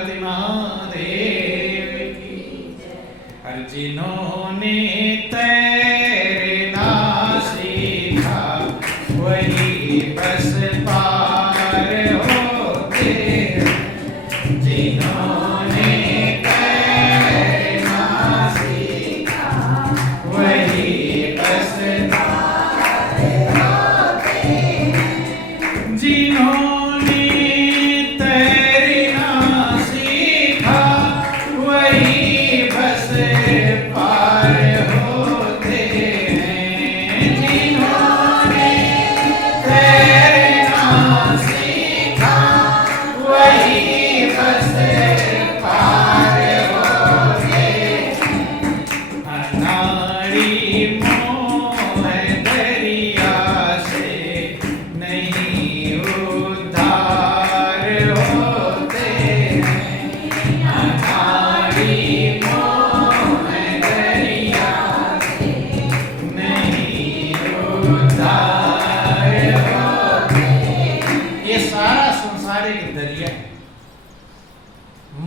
पार्वती महादेव की। हर जिन्होंने तैरना सीखा वही बस पार होते हैं। जिन्होंने तैरना सीखा वही बस पार होते हैं। जिन्होंने तैरना सीखा वही बस पार होते हैं। जिन्होंने तैरना सीखा वही बस पार होते हैं। अनाड़ी मोह दरिया से नहीं उद्धार होते हैं। अनाड़ी मोह दरिया से नहीं उद्धार होते हैं। ये सारा संसार एक दरिया है,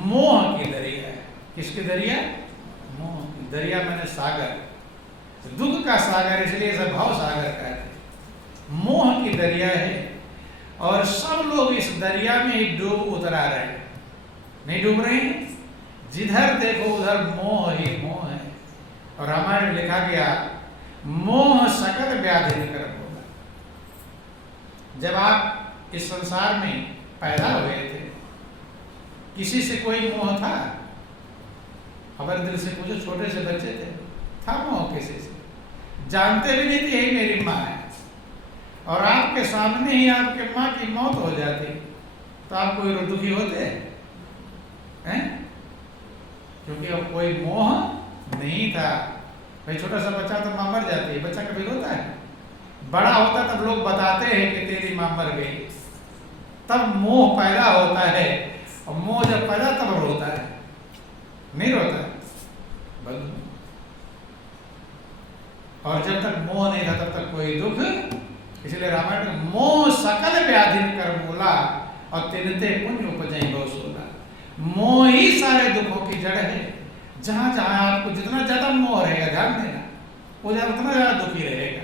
मोह की दरिया है। किसकी दरिया? मोह की दरिया मैंने सागर, दुख का सागर, इसलिए इसे भाव सागर कहते हैं। मोह की दरिया है और सब लोग इस दरिया में ही डूब उतरा रहे हैं। नहीं डूब रहे हैं? जिधर देखो उधर मोह ही मोह है। और रामायण में लिखा गया मोह सकल व्याधि कर होगा। जब आप इस संसार में पैदा हुए थे, किसी से कोई मोह था? खबर दिल से पूछो, छोटे से बच्चे थे, था मोह किसी से? जानते भी नहीं थे यही मेरी माँ है। और आपके सामने ही आपके माँ की मौत हो जाती तो आप कोई दुखी होते हैं? क्योंकि अब कोई मोह नहीं था। भाई छोटा सा बच्चा तो माँ मर जाती है, बच्चा कभी रोता है? बड़ा होता तब लोग बताते हैं कि तेरी माँ मर गई, तब मोह पैदा होता है। और मोह जब पैदा तब रोता है, नहीं रोता है। और जब तक मोह नहीं था तब तक कोई दुख। इसलिए रामायण में मोह सकल व्याधि कर मूला और तिनते पुण्य उपजई बहुसूला। मोह ही सारे दुखों की जड़ है। जहां जहां आपको जितना ज्यादा मोह रहेगा, ध्यान देना, वो उतना ज्यादा दुखी रहेगा।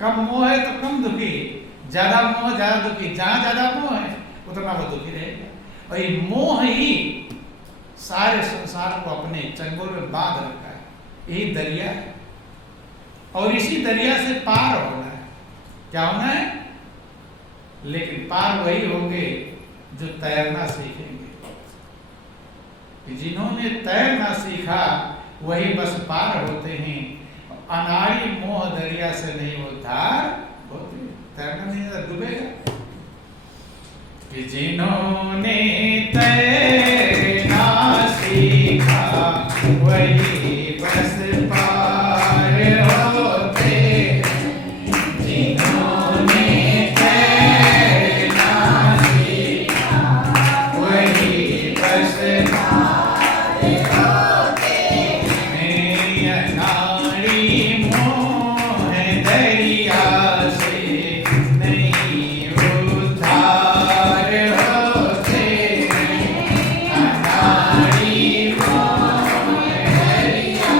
कम मोह है तो कम दुखी, ज्यादा मोह ज्यादा दुखी। जहां ज्यादा मोह है उतना वो दुखी रहेगा। और ये मोह ही सारे संसार को अपने चंगुल में बांध रखा है। यही दरिया है और इसी दरिया से पार होना है। क्या होना है? लेकिन पार वही होंगे जो तैरना सीखेंगे। जिन्होंने तैरना सीखा वही बस पार होते हैं। अनाड़ी मोह दरिया से नहीं उद्धार होते। तैरना नहीं आता, डूबेगा। जिन्होंने तैरना सीखा वही बस पार होते हैं। जिन्होंने तैरना सीखा वही बस पार होते हैं। अनाड़ी मोह दरिया से नहीं उद्धार होते हैं। अनाड़ी मोह दरिया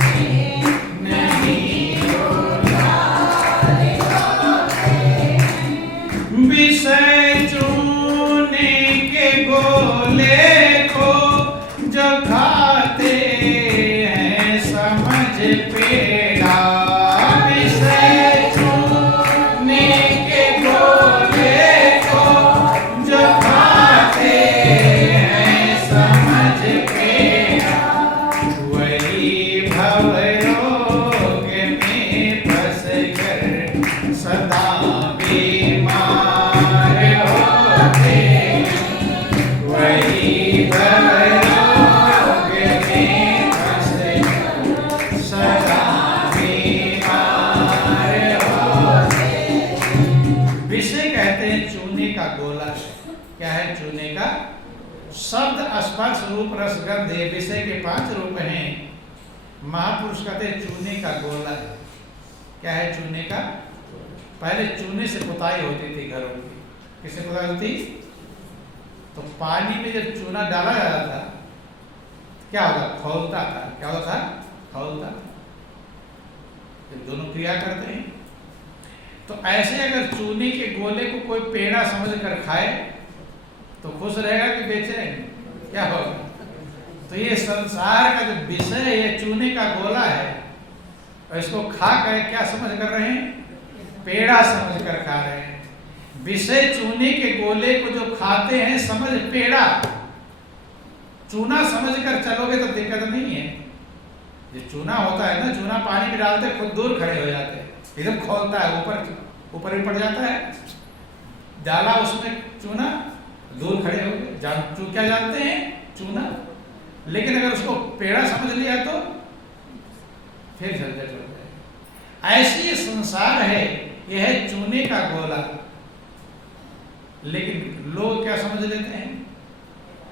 से नहीं उद्धार होते हैं। विषय चूने के गोले को जो खाते हैं समझ पेड़ा। विषय चूने के गोले को जो खाते हैं समझ पेड़ा। वही भवरोग में फंस कर सदा बीमार होते हैं। वही भवरोग में फंस कर सदा बीमार होते हैं। विषय कहते हैं चूने का गोला। क्या है चूने का? शब्द, स्पर्श, रूप, रस, गंध। ये विषय के 5 रूप हैं। महापुरुष कहते हैं चूने का गोला है। क्या है चूने का? पहले चूने से पुताई होती थी घरों की। किससे पुताई होती? तो पानी में जब चूना डाला जाता था क्या होता, खौलता था। क्या होता था, खौलता था। जब दोनों क्रिया करते हैं तो ऐसे अगर चूने के गोले को कोई पेड़ा समझ कर खाए तो खुश रहेगा कि बेचैन, क्या होगा। तो ये संसार का जो विषय है, ये चूने का गोला है और इसको खा कर क्या समझ कर रहे हैं, पेड़ा समझ कर खा रहे हैं। विषय चूने के गोले को जो खाते हैं समझ पेड़ा, चूना समझ कर चलोगे तो दिक्कत नहीं है। ये चूना होता है ना, चूना पानी में डालते खुद दूर खड़े हो जाते हैं, एकदम खोलता है, ऊपर भी पड़ जाता है। डाला उसमें चूना, दूर खड़े हो गए, क्या जानते हैं, चूना। लेकिन अगर उसको पेड़ा समझ लिया तो फिर झंझट हो जाए। ऐसी संसार है, यह है चूने का गोला। लेकिन लोग क्या समझ लेते हैं,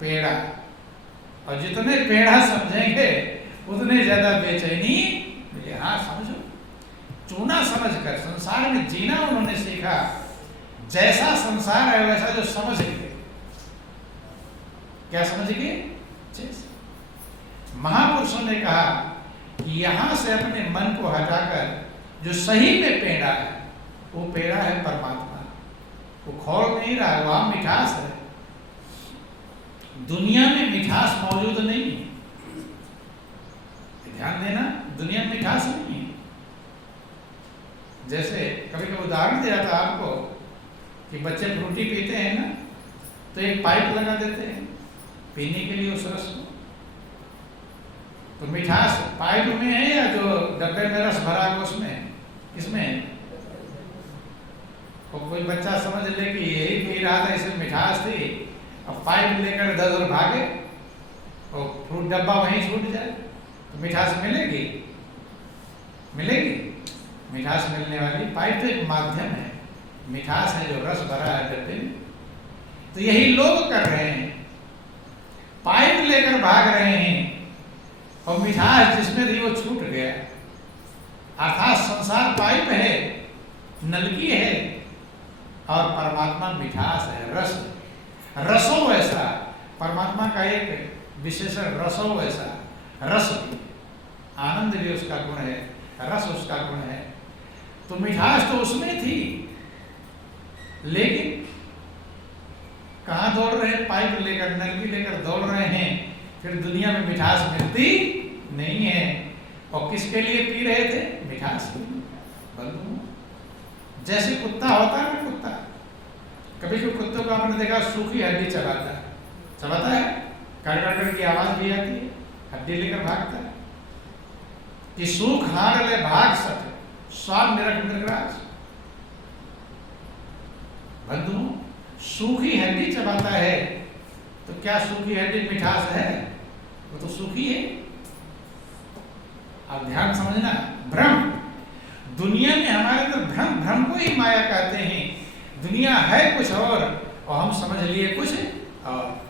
पेड़ा। और जितने पेड़ा समझेंगे उतने ज्यादा बेचैनी। हाँ समझो, चूना समझकर संसार में जीना उन्होंने सीखा। जैसा संसार है वैसा जो समझ गए, क्या समझ गए, महापुरुषों ने कहा कि यहां से अपने मन को हटाकर जो सही में पेड़ा है, वो पेड़ा है परमात्मा। वो खोल नहीं रहा, वहां मिठास है। दुनिया में मिठास मौजूद नहीं है, ध्यान देना, दुनिया में मिठास नहीं है। जैसे कभी कभी उदाहरण दिया था आपको कि बच्चे फ्रूटी पीते हैं ना, तो एक पाइप लगा देते हैं पीने के लिए उस रस को। तो मिठास पाइप में है या जो डब्बे में रस भरा है उसमें, किसमें। और कोई बच्चा समझ ले कि यही पी रहा था, इसमें मिठास थी, अब पाइप लेकर इधर उधर भागे और फ्रूट डब्बा वहीं छूट जाए, तो मिठास मिलेगी, मिलेगी। मिठास मिलने वाली पाइप तो एक माध्यम है, मिठास है जो रस भरा है डब्बे में। तो यही लोग कर रहे हैं, पाइप लेकर भाग रहे हैं और मिठास जिसमें थी वो छूट गया। अर्थात संसार पाइप है, नलकी है, और परमात्मा मिठास है, रस। रसो वैसा, परमात्मा का एक विशेषण रसो वैसा, रस भी, आनंद भी उसका गुण है, रस उसका गुण है। तो मिठास तो उसमें थी, लेकिन कहाँ दौड़ रहे हैं, पाइप लेकर, नलकी लेकर दौड़ रहे हैं, फिर दुनिया में मिठास मिलती नहीं है। और किसके लिए पी रहे थे, मिठास बंधु। जैसे कुत्ता होता है ना, कुत्ता, कभी कभी कुत्तों को आपने देखा सूखी हड्डी चबाता है, चबाता है, कड़कड़ की आवाज भी आती है, हड्डी लेकर भागता है कि सूख हार ले भाग सके, स्वाद निरख निर्ग्रास। बंधु, सूखी हड्डी चबाता है तो क्या सूखी हड्डी मिठास है, वो तो सूखी है। आप ध्यान समझना, भ्रम, दुनिया में हमारे अंदर भ्रम, भ्रम को ही माया कहते हैं। दुनिया है कुछ और हम समझ लिए कुछ और।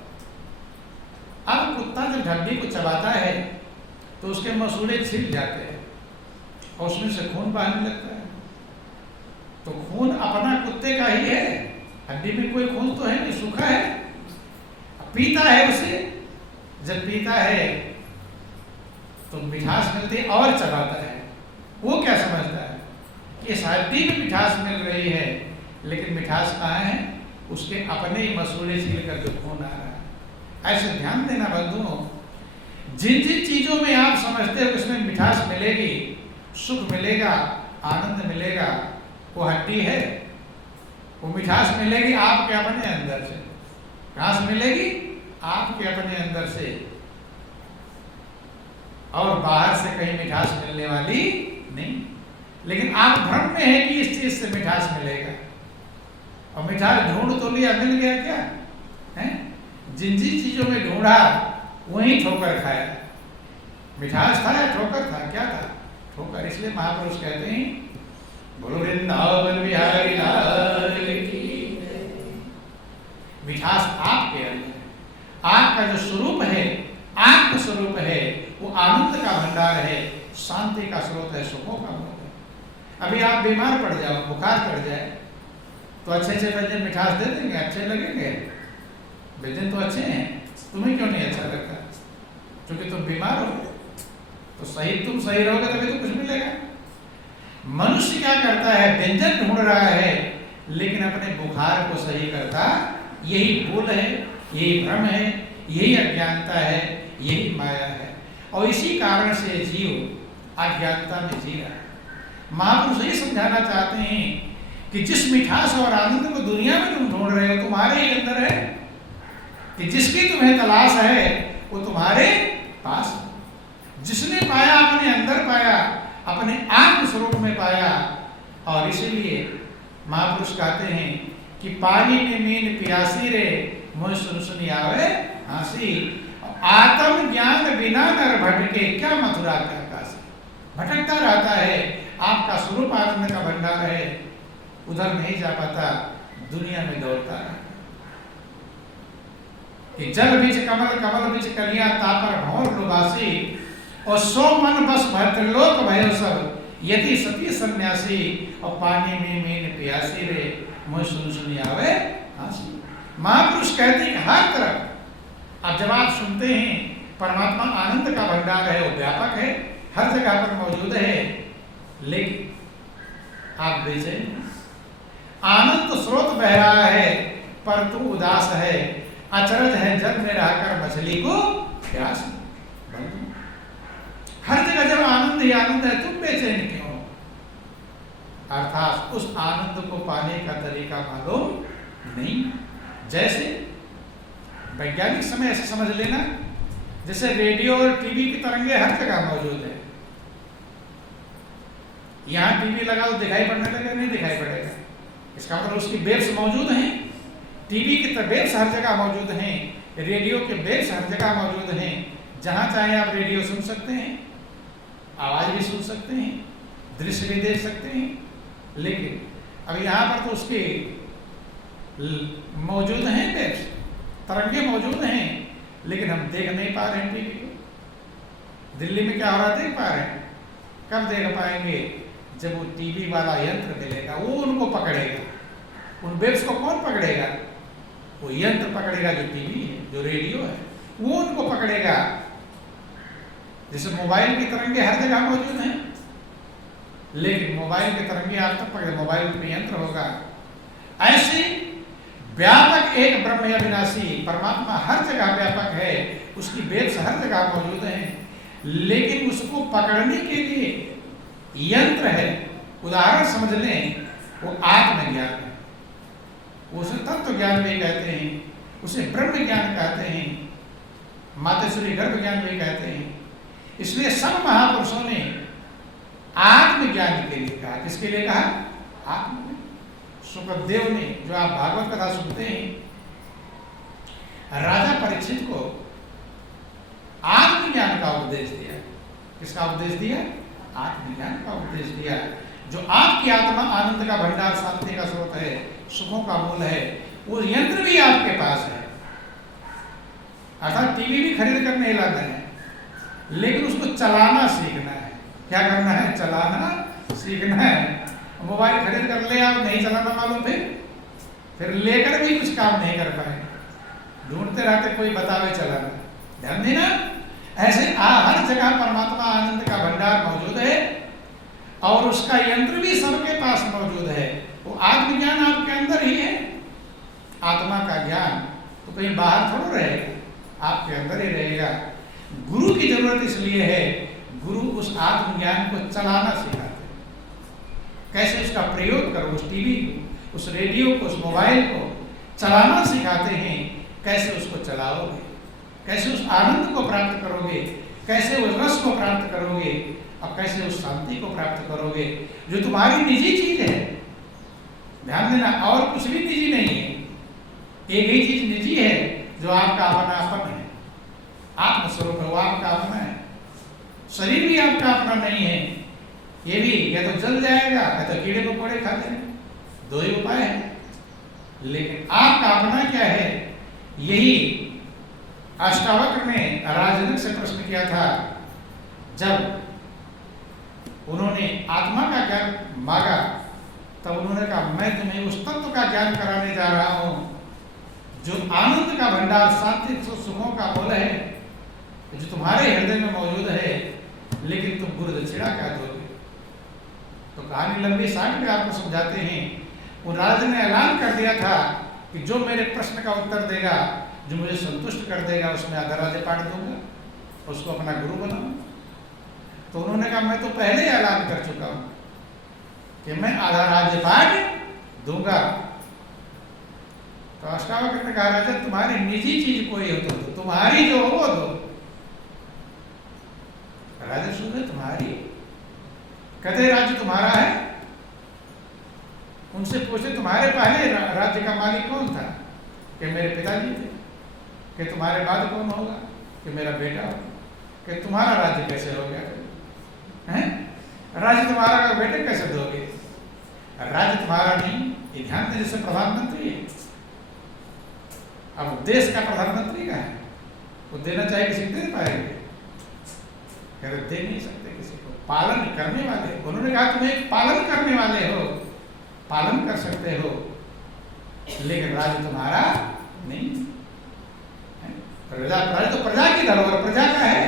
अब कुत्ता जब हड्डी को चबाता है तो उसके मसूड़े छिल जाते हैं और उसमें से खून बहने लगता है। तो खून अपना कुत्ते का ही है, हड्डी में कोई खून तो है नहीं, सूखा है। पीता है उसे, जब पीता है तो मिठास मिलती है और चबाता है। वो क्या समझता है कि इस हड्डी में मिठास मिल रही है, लेकिन मिठास कहाँ है, उसके अपने ही मसूड़े छील कर जो खून आ रहा है। ऐसे ध्यान देना बंधुओं, जिन जिन चीजों में आप समझते हो कि उसमें मिठास मिलेगी, सुख मिलेगा, आनंद मिलेगा, वो हड्डी है। वो मिठास मिलेगी आपके अपने अंदर से। कहाँ से मिलेगी, आपके अपने अंदर से, और बाहर से कहीं मिठास मिलने वाली नहीं। लेकिन आप भ्रम में है कि इस चीज से मिठास मिलेगा, और मिठास ढूंढ तो लिया, मिल गया क्या है। जिन जिन चीजों में ढूंढा वहीं ठोकर खाया। मिठास था या ठोकर था, क्या था, ठोकर। इसलिए महापुरुष कहते हैं, बोलो वृंदावन बिहारी लाल की। मिठास आपके अंदर है, आपका जो स्वरूप है, आत्म स्वरूप है, वो आनंद का भंडार है, शांति का स्रोत है, सुखों का स्रोत है। अभी आप बीमार पड़ जाओ, बुखार चढ़ जाए, तो अच्छे अच्छे व्यंजन मिठास दे देंगे, अच्छे लगेंगे, व्यंजन तो अच्छे हैं, तुम्हें क्यों नहीं अच्छा लगता? क्योंकि तुम बीमार हो। तो सही, तुम सही रहोगे तभी तो कुछ मिलेगा। मनुष्य क्या करता है? व्यंजन ढूंढ रहा है, लेकिन अपने बुखार को सही करता, यही भूल है, यही भ्रम है, यही अज्ञानता है, यही माया है। और इसी कारण से जीव अज्ञानता में जी रहा है। महापुरुष ये समझाना चाहते हैं कि जिस मिठास और आनंद को दुनिया में तुम ढूंढ रहे हो, तुम्हारे ही अंदर है। कि जिसकी तुम्हें तलाश है वो तुम्हारे पास है। जिसने पाया अपने अंदर पाया, अपने आत्म स्वरूप में पाया। और इसीलिए महापुरुष कहते हैं कि पानी में मीन प्यासी रे, मुझ सुन सुनी आवे हंसी। आत्म ज्ञान बिना नर भटके, क्या मथुरा का काशी। भटकता रहता है, आपका स्वरूप आनंद का भंडार है, उधर नहीं जा पाता, दुनिया में दौड़ता है। कि जल बीच कमल, कमल बीच कलिया, तापर भौर लुभासी। और सो मन बस भद्रलोक भयो सब, यदि सती सन्यासी। और पानी में मीन प्यासी रे, मुझ सुन सुनी आवे हंसी। महापुरुष कहते हैं हर तरफ, अब जब आप सुनते हैं परमात्मा आनंद का भंडार है, वो व्यापक है, हर जगह पर मौजूद है, लेकिन आप बेचैन। आनंद स्रोत बह रहा है पर तू उदास है, अचरज है जल में रहकर मछली को प्यास। हर जगह जब आनंद ही आनंद है, तुम बेचैन क्यों? अर्थात उस आनंद को पाने का तरीका मालूम नहीं। जैसे वैज्ञानिक समय ऐसे समझ लेना, जैसे रेडियो और टीवी की तरंगे हर जगह मौजूद है। यहां टीवी लगा तो दिखाई पड़ने लगे, नहीं दिखाई पड़ेगा। इसका मतलब उसकी वेव्स मौजूद हैं। टीवी की वेव्स हर जगह मौजूद हैं, रेडियो के वेव्स हर जगह मौजूद हैं। जहां चाहे आप रेडियो सुन सकते हैं, आवाज भी सुन सकते हैं, दृश्य भी देख सकते हैं। लेकिन अब यहाँ पर तो उसके मौजूद हैं वेव्स, तरंगे मौजूद हैं, लेकिन हम देख नहीं पा रहे हैं टीवी को। दिल्ली में क्या हो रहा है देख पा रहे हैं? कब देख पाएंगे? जब वो टीवी वाला यंत्र मिलेगा, वो उनको पकड़ेगा। उन वेव्स को कौन पकड़ेगा? वो यंत्र पकड़ेगा, जो टीवी है, जो रेडियो है, वो उनको पकड़ेगा। जैसे मोबाइल की तरंगे हर जगह मौजूद हैं, लेकिन मोबाइल के तरंगे आप तक पकड़े, मोबाइल में यंत्र होगा। ऐसे व्यापक एक ब्रह्म अविनाशी परमात्मा हर जगह व्यापक है, उसकी वेव्स हर जगह मौजूद हैं, लेकिन उसको पकड़ने के लिए यंत्र है। उदाहरण समझ लें, वो आत्मज्ञान है, उसे तत्व ज्ञान भी कहते हैं, उसे ब्रह्म ज्ञान कहते हैं, मातेश्वरी गर्भ ज्ञान भी कहते हैं। इसलिए सब महापुरुषों ने आत्मज्ञान के लिए कहा। किसके लिए कहा? आत्म। सुखदेव ने, जो आप भागवत कथा सुनते हैं, राजा परीक्षित को आत्मज्ञान का उपदेश दिया। किसका उपदेश दिया? आत्मज्ञान का उपदेश दिया। जो आपकी आत्मा आनंद का भंडार, शांति का स्रोत है, सुखों का मूल है, वो यंत्र भी आपके पास है। अर्थात टीवी भी खरीद कर नहीं लाना है, लेकिन उसको चलाना सीखना है। क्या करना है? चलाना सीखना है। मोबाइल खरीद कर ले आओ, नहीं चलाना मालूम, फिर लेकर भी कुछ काम नहीं कर पाए, ढूंढते रहते कोई बतावे चलाना। ध्यान देना, ऐसे हर जगह परमात्मा आनंद का भंडार मौजूद है, और उसका यंत्र भी सबके पास मौजूद है। वो आत्मज्ञान आपके अंदर ही है। आत्मा का ज्ञान तो कहीं बाहर थोड़ा रहेगा, आपके अंदर ही रहेगा। गुरु की जरूरत इसलिए है, गुरु उस आत्मज्ञान को चलाना सिखाते हैं। कैसे उसका प्रयोग करो, उस टीवी को, उस रेडियो को, उस मोबाइल को चलाना सिखाते हैं। कैसे उसको चलाओगे, कैसे उस आनंद को प्राप्त करोगे, कैसे उस रस को प्राप्त करोगे, और कैसे उस शांति को प्राप्त करोगे, जो तुम्हारी निजी चीज है। ध्यान देना, और कुछ भी निजी नहीं है, एक ही चीज निजी है, जो आपका अपनापन है, आत्मस्वरूप है, वो आपका अपना है। शरीर भी आपका अपना नहीं है, ये भी या तो जल जाएगा या तो कीड़े मकोड़े खा जाएंगे, दो ही उपाय है। लेकिन आपका अपना क्या है? यही अष्टावक्र ने राजनक से प्रश्न किया था, जब उन्होंने आत्मा का ज्ञान मांगा, तब उन्होंने कहा, मैं तुम्हें उस तत्व का ज्ञान कराने जा रहा हूं जो आनंद का भंडार, शांति सुखों का मोल है, जो तुम्हारे हृदय में मौजूद है, लेकिन तुम गुरु दक्षिणा क्या दोगे? तो कहानी लंबी साठ में आपको समझाते हैं। वो राजा ने ऐलान कर दिया था कि जो मेरे प्रश्न का उत्तर देगा, जो मुझे संतुष्ट कर देगा, उसमें आधा राज्य पाठ दूंगा, उसको अपना गुरु बनाऊंगा। तो उन्होंने कहा मैं तो पहले ही ऐलान कर चुका हूं कि मैं आधा राज्य पाठ दूंगा। तो अष्टावक्र ने कहा राजा तुम्हारी निजी चीज कोई हो तो दो, तुम्हारी जो हो वो दो। राजा सुन तुम्हारी, कहते राज्य तुम्हारा है। उनसे पूछे तुम्हारे पहले राज्य का मालिक कौन था? कि मेरे पिताजी थे। कि तुम्हारे बाद कौन होगा? कि मेरा बेटा होगा। कि तुम्हारा राज्य कैसे हो गया? हैं? राज्य तुम्हारा का बेटे कैसे दोगे? राज्य तुम्हारा नहीं, ये ध्यान दें, जैसे प्रधानमंत्री है। अब देश का प्रधानमंत्री का है, वो देना चाहिए, किसी को दे पाएंगे? दे नहीं सकते किसी को। पालन करने वाले, उन्होंने कहा तुम एक पालन करने वाले हो, पालन कर सकते हो, लेकिन राज्य तुम्हारा नहीं। राज्य तो प्रजा की धरोहर, प्रजा का है।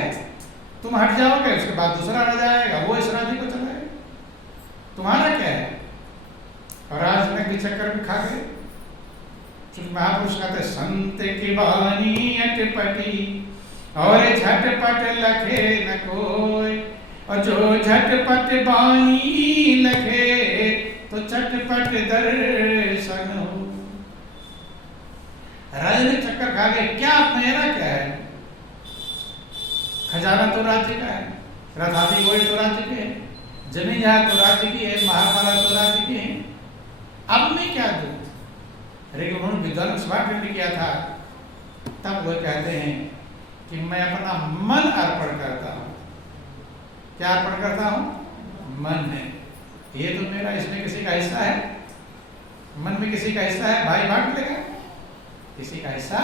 तुम हट जाओगे, उसके बाद दूसरा राजा आएगा, वो इस राज्य को चलाएगा। तुम्हारा क्या है? और राजनगर के चक्कर में खा गए। महापुरुष कहते संत की बानी अटपटी और झटपट लखे न कोई, और जो झटपट बानी लखे तो चटपट दर्शन हो। राजा ने चक्कर खा गए, क्या मेरा क्या है? खजाना तो राज्य का है, रथ हाथी घोड़े तो राज्य के हैं, जमीन जहां तो राज्य की है, महामाला तो राज्य के हैं। अब मैं क्या दूं? लेकिन उन्होंने विद्वान सभा अटेंड किया था, तब वो कहते हैं कि मैं अपना मन अर्पण करता हूं। क्या अर्पण करता हूं? मन है, ये तो मेरा, इसमें किसी का हिस्सा है? मन में किसी का हिस्सा है? भाई बांट लेगा, किसी का हिस्सा।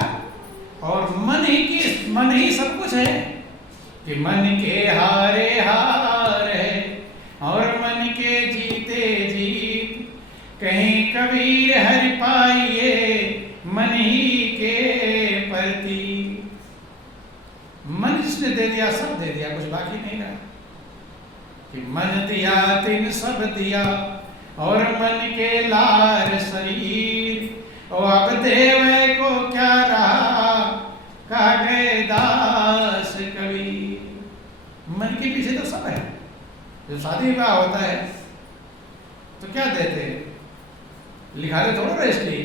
और मन ही सब कुछ है कि मन के हारे हार है और मन के जीते जीत, कहीं कबीर हरि पाइए मन ही के प्रति। मन जिसने दे दिया सब दे दिया, कुछ बाकी नहीं रहा। कि मन दिया तिन सब दिया और मन के लार शरीर, और अब देव को क्या रहा कह गए दास कबीर। मन के पीछे तो सब है। जो शादी विवाह होता है तो क्या देते हैं? लिखा दे थोड़ा रजिस्ट्री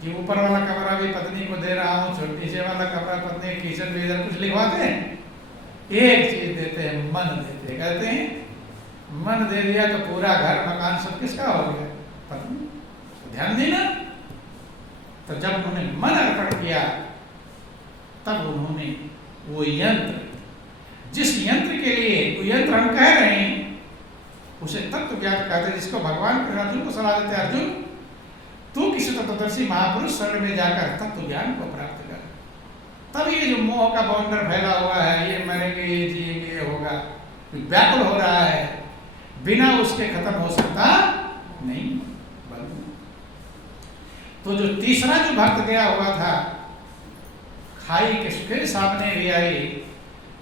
कि ऊपर वाला कमरा भी पत्नी को दे रहा हूँ, नीचे वाला कमरा पत्नी, किचन भी इधर, कुछ लिखवाते हैं? एक चीज देते हैं, मन देते हैं। कहते हैं मन दे दिया तो पूरा घर मकान सब किसका हो गया? पत्नी। ध्यान देना। तो जब उन्होंने मन अर्पण किया तब उन्होंने वो यंत्र, जिस यंत्र के लिए वो यंत्र हम कह रहे हैं, उसे तत्व ज्ञान कहते हैं, जिसको भगवान अर्जुन को सलाह देते हैं, अर्जुन तू किसी तत्वदर्शी महापुरुष शरण में जाकर तत्व ज्ञान को प्राप्त कर। तब ये जो मोह का बाउंडर फैला हुआ है, ये मरेंगे, ये जिएंगे, ये होगा, व्याकुल हो रहा है, बिना उसके खत्म हो सकता नहीं। तो जो तीसरा जो भक्त गया हुआ था, खाई के फिर सामने भी आई,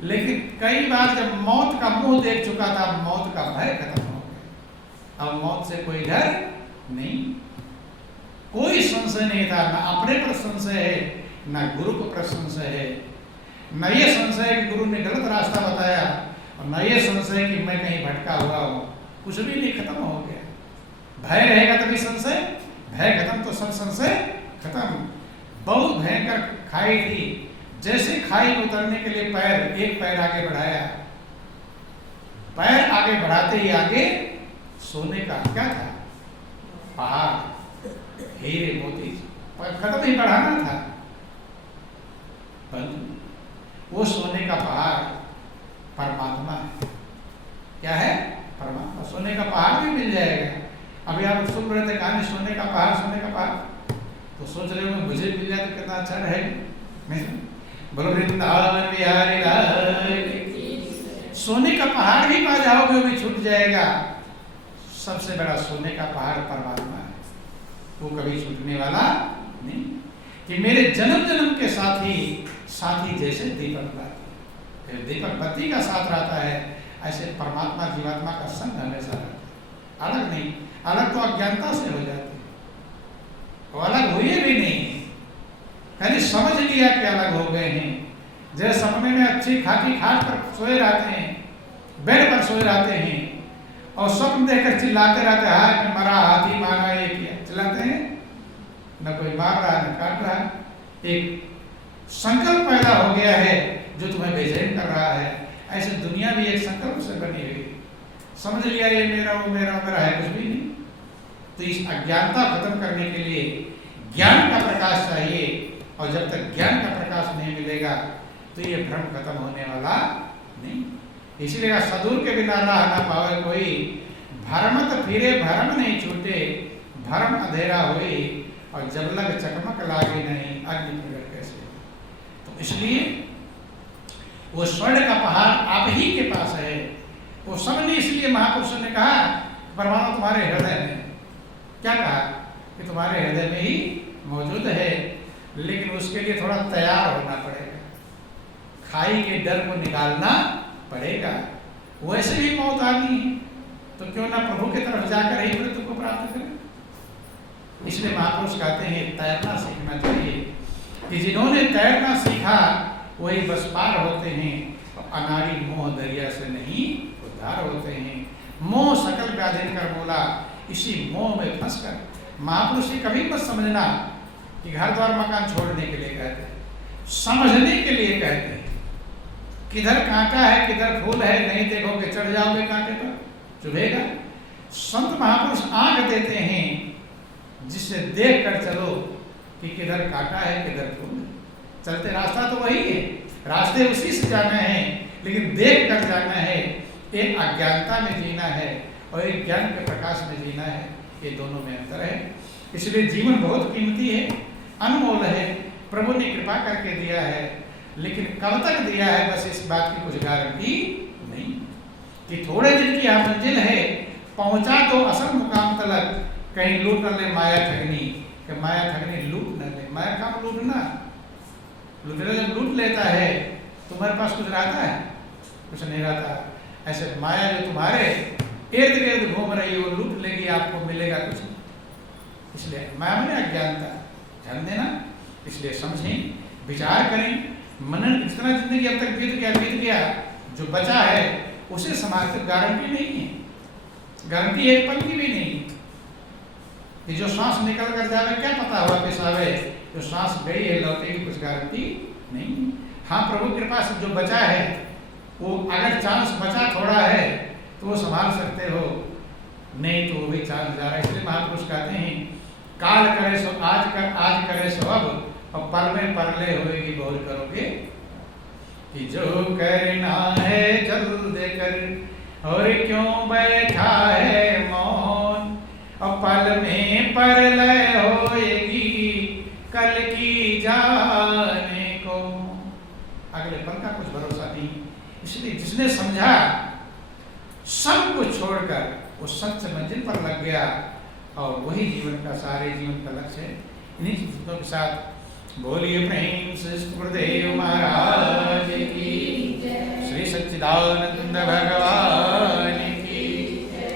लेकिन कई बार जब मौत का मुंह देख चुका था, मौत का भय खत्म हो गया। अब मौत से कोई डर नहीं, कोई संशय नहीं था, ना अपने पर संशय है, ना गुरु को पर संशय है, न ये संशय कि गुरु ने गलत रास्ता बताया, और न ये संशय कि मैं कहीं भटका हुआ हूं। कुछ भी नहीं, खत्म हो गया। भय रहेगा तभी संशय, भय खत्म तो सब संशय खत्म। बहुत भयंकर खाई थी, जैसे खाई में उतरने के लिए एक पैर आगे बढ़ाया, पैर आगे बढ़ाते ही आगे सोने का क्या था? पहाड़, हीरे मोती, पर खत्म ही बढ़ाना था, वो सोने का पहाड़ परमात्मा है। क्या है? परमात्मा। सोने का पहाड़ भी मिल जाएगा। अभी आप सुन रहे थे कहानी सोने का पहाड़, सोने का पहाड़, तो सोच रहे हो मुझे मिल जाए तो कितना अच्छा रहेगा। बोलो वृंदावन बिहारी लाल, सोने का पहाड़ भी पा जाओगे, वो भी छूट जाएगा। सबसे बड़ा सोने का पहाड़ परमात्मा है, वो कभी छूटने वाला नहीं। कि मेरे जन्म जन्म के साथी जैसे दीपक बत्ती, दीपक बत्ती का साथ रहता है, ऐसे परमात्मा जीवात्मा का संग हमेशा रहता है। अलग नहीं, अलग तो अज्ञानता से हो जाती है, वो अलग हुए भी नहीं, खाली समझ लिया कि अलग हो गए हैं। जैसे सपने में अच्छी खाटी खाट पर सोए रहते हैं, बेड पर सोए रहते हैं, और स्वप्न देखकर चिल्लाते रहते हैं, हाय मैं मरा, हाथी मारा, ये किया, चिल्लाते हैं, न कोई मार रहा न काट रहा। एक संकल्प पैदा हो गया है जो तुम्हें बेचैन कर रहा है। ऐसे दुनिया भी एक संकल्प से बनी हुई, समझ लिया ये मेरा, वो मेरा, मेरा है कुछ भी नहीं। तो इस अज्ञानता खत्म करने के लिए ज्ञान का प्रकाश चाहिए, और जब तक ज्ञान का प्रकाश नहीं मिलेगा तो ये भ्रम खत्म होने वाला नहीं। इसीलिए सदूर के बिना राह ना पावे कोई, भरमत फिरे भरम नहीं छूटे, भरम अंधेरा हुई, और जब लग चकमक लागे नहीं, अग्नि प्रगट कैसे। तो इसलिए वो स्वर्ण का पहाड़ आप ही के पास है, वो सबने, इसलिए महापुरुषों ने कहा परमाणु तुम्हारे हृदय में, क्या कहा कि तुम्हारे हृदय में ही मौजूद है, लेकिन उसके लिए थोड़ा तैयार होना पड़ेगा, खाई के डर को निकालना पड़ेगा। वैसे भी मौत आनी है, तो क्यों ना प्रभु की तरफ जाकर ही मृत्यु को प्राप्त करें। इसलिए महापुरुष कहते हैं तैरना सीखना चाहिए, कि जिन्होंने तैरना सीखा वही बस पार होते हैं, और अनाड़ी मोह दरिया से नहीं उद्धार होते हैं। मोह सकल व्याधि कर बोला, इसी मोह में फंसकर महापुरुष ये कभी मत समझना कि घर द्वार मकान छोड़ने के लिए कहते हैं, समझने के लिए कहते हैं। किधर कांटा है किधर फूल है नहीं देखोगे, चढ़ जाओगे कांटे पर, चुभेगा। संत महापुरुष आंख देते हैं जिससे देख कर चलो कि किधर कांटा है किधर फूल है। चलते रास्ता तो वही है, रास्ते उसी से जाना है, लेकिन देख कर जाना है। एक अज्ञानता में जीना है और एक ज्ञान के प्रकाश में जीना है, ये दोनों में अंतर है। इसलिए जीवन बहुत कीमती है, अनमोल है, प्रभु ने कृपा करके दिया है, लेकिन कब तक दिया है बस इस बात की कुछ गारंटी नहीं कि थोड़े दिन की यह मंजिल है, पहुंचा तो असल मुकाम तलक, कहीं लूट न ले माया ठगनी, कि माया ठगनी लूट न ले। माया काम लूटना, लुटेरा जब लूट लेता है तुम्हारे पास कुछ रहता है, कुछ नहीं रहता। ऐसे माया जो तुम्हारे इर्द गिर्द घूम रही है वो लूट लेगी, आपको मिलेगा कुछ नहीं। इसलिए माया में अज्ञानता, ध्यान देना। इसलिए समझें, विचार करें, मनन। जितना जिंदगी अब तक बीत गया, जो बचा है उसे समाज की गारंटी नहीं है, गारंटी एक पल की भी नहीं। कि जो सांस निकल कर जावे क्या पता हुआ पेशावे, जो सांस गई है लौटेगी कुछ गारंटी नहीं। हाँ, प्रभु कृपा से जो बचा है वो अगर चांस बचा थोड़ा है तो वो संभाल सकते हो, नहीं तो वो भी चांस जा रहा है। इसलिए महापुरुष कहते हैं काल करे सो आज कर, आज करे सो अब, और पल में परले होएगी बहुत करोगे। कि जो करना है जल्द कर, और क्यों बैठा है मौन, और पल में परलय होएगी कल की जाने को। अगले पल का कुछ भरोसा नहीं। इसलिए जिसने समझा सब कुछ छोड़कर वो सच्च मंजिल पर लग गया, और वही जीवन का, सारे जीवन का लक्ष्य है। इन्हीं चीजों के साथ बोलिए प्रेम से गुरुदेव महाराज की, श्री सच्चिदानंद भगवान